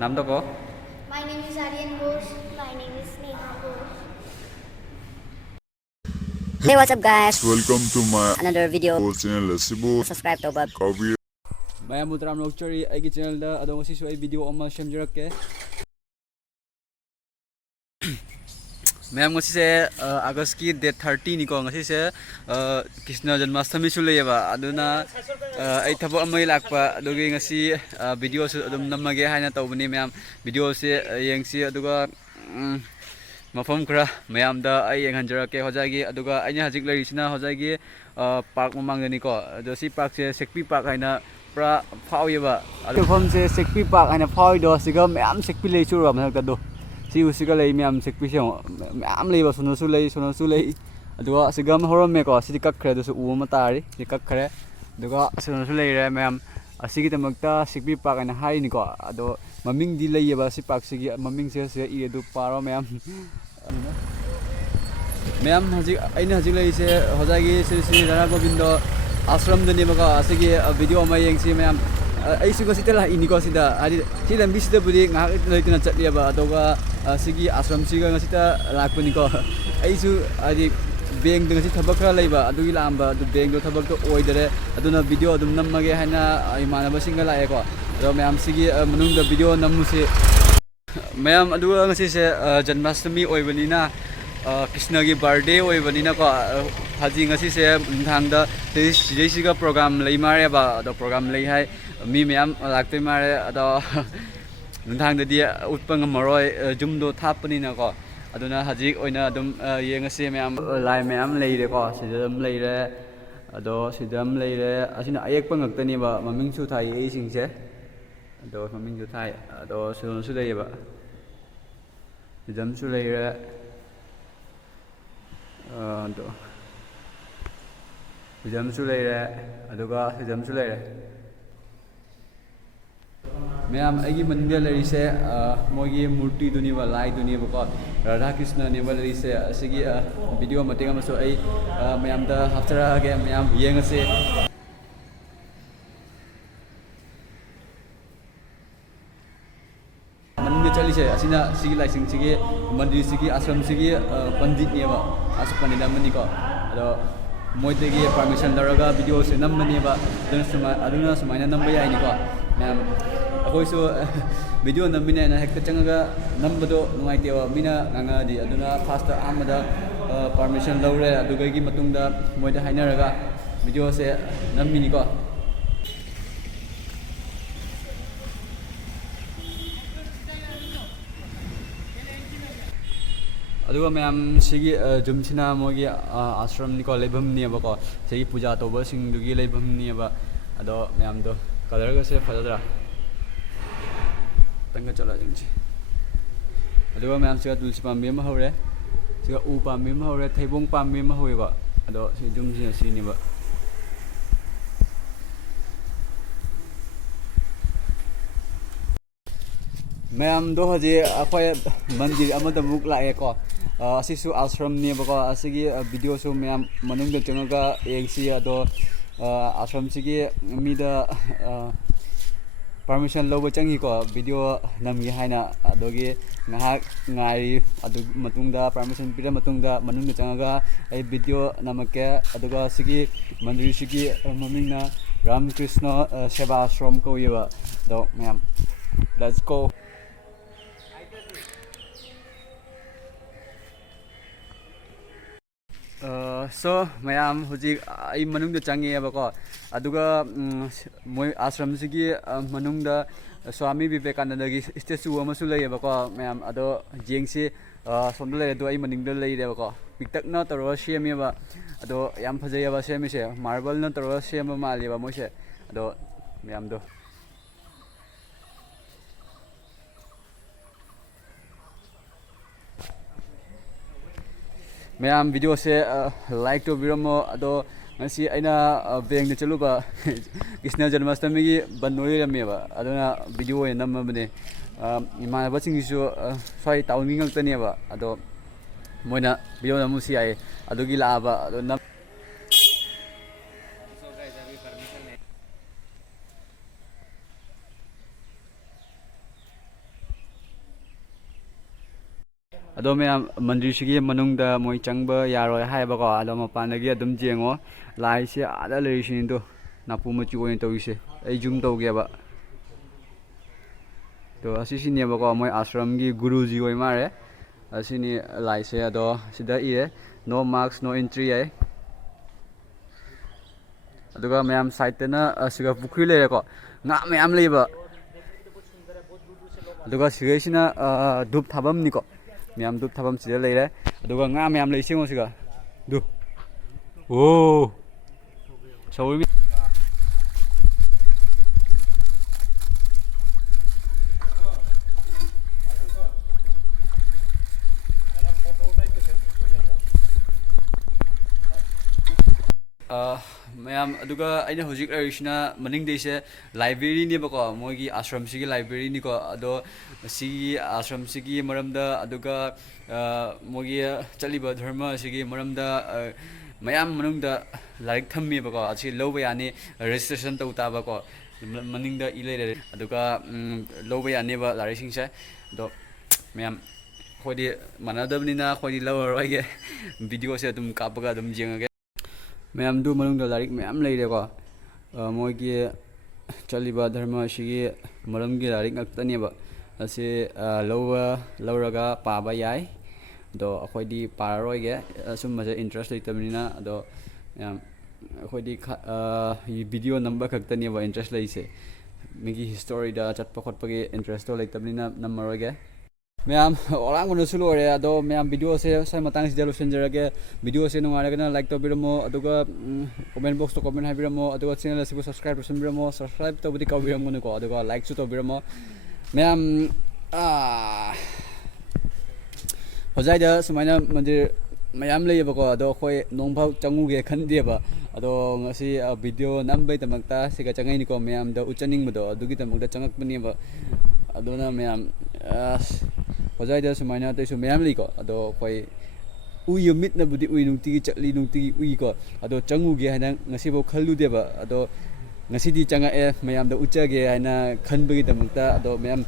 नाम तो कहो। My name is Aryan Ghosh. My name is Neha Ghosh. Hey, what's up, guys? Welcome to my Another video. channel Lesibo Subscribe to Bob. Kavi. मैं मुद्राम लोकचरी अगी channel दा अदो ngasi su ay video amma semjirake ma'am ngasi se August ki date 30 ni ko ngasi se Krishna Janmashtami su leyaba aduna ay thabo amai lakpa adugi ngasi video su adum namage haina tawbani ma'am video se yengsi aduga mafam khara ma'am da ay yenghanjarake hojagi aduga aina hajik larisina hojagi park mamangani ko ado si park se Sekpi Park haina pra phauiba adufam se Sekpi Park haina phauido siga ma'am Sekpi lei chu ram hakta do si usiga lei ma'am Sekpi se ma'am leiba sonasu lei aduga sigam horam me ko si kak khre do su u ma tari si kak khre aduga sonasu lei re ma'am asigi tamakta Sekpi Park haina hai ni ko ado maming di leiba si park sigi maming se I edu paro ma'am ma'am हजिक अइना हजिक लैसे हजागी श्री राणा गोविंद आश्रम दनि बका असगी video मा यंगसी ma'am अइसु गसिते ला इनिको सिदा आदि सि लंबी सिदा बुदि ngak लैतना चटलियाबा अदोगा सिगी आश्रम सिगा गसिता लाकपनिको अइसु आदि बेंग दंगसि थबक खरा लैबा अदुगी लांबा अदु बेंग दो थबक तो ओइदरे अदुना वीडियो अदुम नमगे हाइना इमानबा सिंगा लाएको अदो मैम सिगी मनुंग द वीडियो नमुसे मैम अदुगा ngasi se जन्माष्टमी ओइबनिना कृष्ण की बर्थडे ओइबनिना को हाजी ngasi se thangda सिगा प्रोग्राम लै मारे बा अदो प्रोग्राम लै हाय मी मैम लाक्तै मारे अदो thangda उत्पंग मरोय जुमदो थापनिना को अदुना हाजी ओइना अदुम येंगसे मैम लाइ मैम लैरे को सिदम लैरे अदो सिदम लैरे असिना अयेक पंगक्तनि बा ममिंग सु थाइ ए सिंगसे अदो ममिंग सु थाइ अदो सुनसु लैबा सिदम सु लैरे अदो सिदम सु लैरे अदुगा सिदम सु लैरे मैम अगी मंदिर लरिसे मोगी मूर्ति दुनिबा लाई दुनिबा को राधा कृष्ण नेबा लरिसे असिगी वीडियो मतेंग मसो आई मैम दा हफ्तरा गे मैम येंगसे मंदिर चलिसे असिना सिगी लाइसिंग सिगी मंदिर सिगी आश्रम सिगी पंडित नेबा आसु पंडित मनि को अदो मोइतेगी परमिशन लरगा वीडियो से नमनेबा अदुना सुमाइना नंबर याइनि को मैम अखोइसु वीडियो नमिने ना हेक्ता चंगा नंबदो नुआइतेवा मिना ngangadi aduna fast amada permission lawre adugagi matungda moida hainaraga video se namini ko aduga ma'am सिगी जुमसिना मोगी आश्रम नि को लेबम नि बको सिगी पूजा तोबा सिंग दुगी लेबम नि बा अदो मैम दो कलर ग से फजदरा तंग चला जिंगसी अदुगा मैम सिगा तुलसी पाम्बी म हौरे सिगा उ पाम्बी म हौरे थैबोंग पाम्बी म हौइबा अदो सि जुमसिना सिनिबा मैम दो हजे अखोय मंदिर अमदा मुक लाए को असिसु आश्रम ने बको असिगी वीडियो सु मैम मनुंग द चंगा एंगसी अदो आश्रम सिगी मीदा परमिशन लोबो चंगी को video नमगी हाइना अदोगी ngahak ngai adu matungda permission pira matungda manung changa ai video namake aduga sigi mandir sigi mamingna Ramkrishna Seva Ashram ko yeba do ma'am let's go so ma'am हुजिक आई मनुंग द चंगे बको अदुगा मोय आश्रम सिगी मनुंग द स्वामी विवेकानंद की स्टेचू अमसु लैबको मैम अदो जेंगसी सोमद ले दो आई मनिंग द लैरेबको पिक्तक न तरो सेमेबा अदो याम फजैबा सेमिसे मार्बल न तरो सेम मालेबा मोसे अदो मैम दो मैम वीडियो से लाइक तो बिरमो अदो ngasi aina beng de chaluba Krishna Janmashtami gi banoi rameba aduna video e namabne imana baching su swai tawning ngak tane ba ado moina video namusi ai adugi laaba ado nam ꯑꯗꯣ ꯃꯌꯥꯝ ꯃꯟꯗꯤꯔꯁꯤꯒꯤ ꯃꯅꯨꯡꯗ ꯃꯣꯏ ꯆꯪꯕ ꯌꯥꯔꯣꯏ ꯍꯥꯏꯕꯀꯣ ꯑꯗꯣ ꯃꯄꯥꯟꯗꯒꯤ ꯑꯗꯨꯝ ꯌꯦꯡꯉꯣ ꯂꯥꯏꯁꯦ ꯑꯥꯗ ꯂꯩꯔꯤꯁꯤꯅꯤꯗꯣ ꯅꯥꯄꯨ ꯃꯆꯨ ꯑꯣꯏꯅ ꯇꯧꯔꯤꯁꯦ ꯑꯩ ꯖꯨꯝ ꯇꯧꯒꯦꯕ ꯑꯗꯣ ꯑꯁꯤꯁꯤꯅꯦꯕꯀꯣ ꯃꯣꯏ ꯑꯥꯁ꯭ꯔꯝꯒꯤ ꯒꯨꯔꯨꯖꯤ ꯑꯣꯏ ꯃꯥꯜꯂꯦ ꯑꯁꯤꯅꯤ ꯂꯥꯏꯁꯦ ꯑꯗꯣ ꯁꯤꯗ ꯏꯔꯦ ꯅꯣ ꯃꯥꯛꯁ ꯅꯣ ꯑꯦꯟꯇ꯭ꯔꯤ ꯍꯥꯏ ꯑꯗꯨꯒ ꯃꯌꯥꯝ ꯁꯥꯏꯠꯇꯅ ꯁꯤꯒ ꯄꯨꯈ꯭ꯔꯤ ꯂꯩꯔꯦꯀꯣ ꯉꯥ ꯃꯌꯥꯝ ꯂꯩꯕ ꯑꯗꯨꯒ ꯁꯤꯒꯩꯁꯤꯅ ꯙꯨꯞ ꯊꯥꯐꯝꯅꯤꯀꯣ ꯃꯌꯥꯝ ꯙꯨꯞ ꯊꯥꯐꯝ ꯁꯤꯗ ꯂꯩꯔꯦ ꯑꯗꯨꯒ ꯉꯥ ꯃꯌꯥꯝ ꯂꯩ ꯌꯦꯡꯉꯣ ꯁꯤꯒ ꯙꯨꯞ ꯑꯣ ꯁꯧꯔꯤ ꯃꯌꯥꯝ ꯑꯗꯨꯒ ꯑꯩꯅ ꯍꯧꯖꯤꯛ ꯂꯩꯔꯤꯁꯤꯅ ꯃꯅꯤꯡꯗꯩꯁꯦ ꯂꯥꯏꯕ꯭ꯔꯦꯔꯤꯅꯦꯕꯀꯣ ꯃꯣꯏꯒꯤ ꯑꯥꯁ꯭ꯔꯝꯁꯤꯒꯤ ꯂꯥꯏꯕ꯭ꯔꯦꯔꯤꯅꯤꯀꯣ ꯑꯗꯣ ꯁꯤꯒꯤ ꯑꯥꯁ꯭ꯔꯝꯁꯤꯒꯤ ꯃꯔꯝꯗ ꯑꯗꯨꯒ ꯃꯣꯏꯒꯤ ꯆꯠꯂꯤꯕ ꯙꯔꯃ ꯑꯁꯤꯒꯤ ꯃꯔꯝꯗ ꯃꯌꯥꯝ ꯃꯅꯨꯡꯗ ꯂꯥꯏꯔꯤꯛ ꯊꯝꯃꯦꯕꯀꯣ ꯑꯁꯤ ꯂꯧꯕ ꯌꯥꯅꯤ ꯔꯦꯖꯤꯁꯇ꯭ꯔꯦꯁꯟ ꯇꯧ ꯇꯥꯕꯀꯣ ꯃꯅꯤꯡꯗ ꯏ ꯂꯩꯔꯦ ꯑꯗꯨꯒ ꯂꯧꯕ ꯌꯥꯅꯦꯕ ꯂꯥꯏꯔꯤꯛꯁꯤꯡꯁꯦ ꯑꯗꯣ ꯃꯌꯥꯝ ꯑꯩꯈꯣꯏꯗꯤ ꯃꯥꯟꯅꯗꯕꯅꯤꯅ ꯑꯩꯈꯣꯏꯗꯤ ꯂꯧꯔꯔꯣꯏꯒꯦ ꯚꯤꯗꯤꯑꯣꯁꯦ ꯑꯗꯨꯝ ꯀꯥꯞꯄꯒ ꯑꯗꯨꯝ ꯌꯦꯡꯉꯒꯦ ꯃꯌꯥꯝꯗꯨ ꯃꯅꯨꯡꯗ ꯂꯥꯏꯔꯤꯛ ꯃꯌꯥꯝ ꯂꯩꯔꯦꯀꯣ ꯃꯣꯏꯒꯤ ꯆꯠꯂꯤꯕ ꯙꯔꯃ ꯑꯁꯤꯒꯤ ꯃꯔꯝꯒꯤ ꯂꯥꯏꯔꯤꯛ ꯉꯥꯛꯇꯅꯦꯕ ꯑꯁꯤ ꯂꯧꯔꯒ ꯄꯥꯕ ꯌꯥꯏ ꯑꯗꯣ ꯑꯩꯈꯣꯏꯗꯤ ꯄꯥꯔꯔꯣꯏꯒꯦ ꯑꯁꯨꯝꯕꯁꯦ ꯏꯟꯇꯔꯦꯁ ꯂꯩꯇꯕꯅꯤꯅ ꯑꯗꯣ ꯌꯥꯝ ꯑꯩꯈꯣꯏꯗꯤ ꯚꯤꯗꯤꯑꯣ ꯅꯝꯕ ꯈꯛꯇꯅꯦꯕ ꯏꯟꯇꯔꯦꯁ ꯂꯩꯔꯤꯁꯦ ꯃꯤꯒꯤ ꯍꯤꯁꯇꯣꯔꯤꯗ ꯆꯠꯄ ꯈꯣꯠꯄꯒꯤ ꯏꯟꯇꯔꯦꯁꯇꯣ ꯂꯩꯇꯕꯅꯤꯅ ꯅꯝꯃꯔꯣꯏꯒꯦ ꯃꯌꯥꯝ ꯑꯣꯂꯥꯡꯕꯅꯁꯨ ꯂꯣꯏꯔꯦ ꯑꯗꯣ ꯃꯌꯥꯝ ꯚꯤꯗꯤꯑꯣꯁꯦ ꯁ꯭ꯋꯥꯏ ꯃꯇꯥꯡꯁꯤꯗ ꯂꯣꯏꯁꯤꯟꯖꯔꯒꯦ ꯚꯤꯗꯤꯑꯣꯁꯦ ꯅꯨꯡꯉꯥꯏꯔꯒꯅ ꯂꯥꯏꯛ ꯇꯧꯕꯤꯔꯝꯃꯣ ꯑꯗꯨꯒ ꯀꯣꯃꯦꯟ ꯕꯣꯛꯁꯇ ꯀꯣꯃꯦꯟ ꯍꯥꯏꯕꯤꯔꯝꯃꯣ ꯑꯗꯨꯒ ꯆꯦꯅꯦꯜ ꯑꯁꯤꯕꯨ ꯁꯕꯁꯀ꯭ꯔꯥꯏꯕ ꯇꯧꯁꯟꯕꯤꯔꯝꯃꯣ ꯁꯕꯁꯀ꯭ꯔꯥꯏꯕ ꯇꯧꯕꯗꯤ ꯀꯥꯎꯕꯤꯔꯝꯒꯅꯨꯀꯣ ꯑꯗꯨꯒ ꯂꯥꯏꯛꯁꯨ ꯇꯧꯕꯤꯔꯝꯃꯣ ꯃꯌꯥꯝ ꯍꯣꯖꯥꯏꯗ ꯁꯨꯃꯥꯏꯅ ꯃꯟꯗꯤꯔ ꯃꯌꯥꯝ ꯂꯩꯌꯦꯕꯀꯣ ꯑꯗꯣ ꯑꯩꯈꯣꯏ ꯅꯣꯡꯐꯥꯎ ꯆꯪꯉꯨꯒꯦ ꯈꯟꯗꯦꯕ ꯑꯗꯣ ꯉꯁꯤ ꯚꯤꯗꯤꯑꯣ ꯅꯝꯕꯩꯗꯃꯛꯇ ꯁꯤꯒ ꯆꯪꯉꯛꯏꯅꯤꯀꯣ ꯃꯌꯥꯝꯗ ꯎꯠꯆꯅꯤꯡꯕꯗꯣ ꯑꯗꯨꯒꯤꯗꯃꯛꯇ ꯆꯪꯉꯛꯄꯅꯦꯕ ꯑꯗꯨꯅ ꯃꯌꯥꯝ ꯍꯣꯖꯥꯏꯗ ꯁꯨꯃꯥꯏꯅ ꯑꯇꯩꯁꯨ ꯃꯌꯥꯝ ꯂꯩꯀꯣ ꯑꯗꯣ ꯑꯩꯈꯣꯏ ꯎꯏ ꯃꯤꯠꯅꯕꯨꯗꯤ ꯎꯏ ꯅꯨꯡꯇꯤꯒꯤ ꯆꯠꯂꯤ ꯅꯨꯡꯇꯤꯒꯤ ꯎꯏꯀꯣ ꯑꯗꯣ ꯆꯪꯉꯨꯒꯦ ꯍꯥꯏꯅ ꯉꯁꯤꯐꯥꯎ ꯈꯜꯂꯨꯗꯦꯕ ꯑꯗꯣ ꯉꯁꯤꯗꯤ ꯆꯪꯉꯛꯑꯦ ꯃꯌꯥꯝꯗ ꯎꯠꯆꯒꯦ ꯍꯥꯏꯅ ꯈꯟꯕꯒꯤꯗꯃꯛꯇ ꯑꯗꯣ ꯃꯌꯥꯝ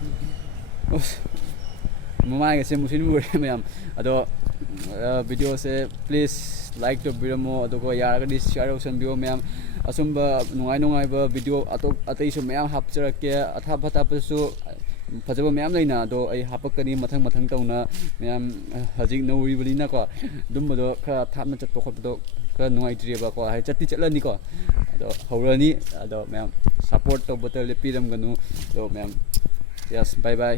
ꯃꯃꯥꯏꯒꯁꯦ ꯃꯨꯁꯤꯟ ꯃꯨꯔꯦ ꯃꯌꯥꯝ ꯑꯗꯣ ꯚꯤꯗꯤꯑꯣꯁꯦ ꯄ꯭ꯂꯤꯖ ꯂꯥꯏꯛ ꯇꯧꯕꯤꯔꯝꯃꯣ ꯑꯗꯨꯒ ꯌꯥꯔꯒꯗꯤ ꯁꯤꯌꯥꯔ ꯇꯧꯁꯟꯕꯤꯌꯣ ꯃꯌꯥꯝ ꯑꯁꯨꯝꯕ ꯅꯨꯡꯉꯥꯏꯕ ꯚꯤꯗꯤꯑꯣ ꯑꯇꯩꯁꯨ ꯃꯌꯥꯝ ꯍꯥꯞꯆꯔꯛꯀꯦ ꯑꯊꯥꯞꯄꯁꯨ ꯐꯖꯕ ꯃꯌꯥꯝ ꯂꯩꯅ ꯑꯗꯣ ꯑꯩ ꯍꯥꯞꯄꯛꯀꯅꯤ ꯃꯊꯪ ꯇꯧꯅ ꯃꯌꯥꯝ ꯍꯧꯖꯤꯛ ꯅꯧꯔꯤꯕꯅꯤꯅꯀꯣ ꯑꯗꯨꯝꯕꯗꯣ ꯈꯔ ꯊꯥꯞꯅ ꯆꯠꯄ ꯈꯣꯠꯄꯗꯣ ꯈꯔ ꯅꯨꯡꯉꯥꯏꯇ꯭ꯔꯤꯕꯀꯣ ꯆꯠꯂꯅꯤꯀꯣ ꯑꯗꯣ ꯍꯧꯔꯅꯤ ꯑꯗꯣ ꯃꯌꯥꯝ ꯁꯞꯄꯣꯔꯠ ꯇꯧꯕꯇ ꯂꯦꯞꯄꯤꯔꯝꯒꯅꯨ ꯑꯗꯣ ꯃꯌꯥꯝ ꯌꯦꯁ ꯕꯥꯏ ꯕꯥꯏ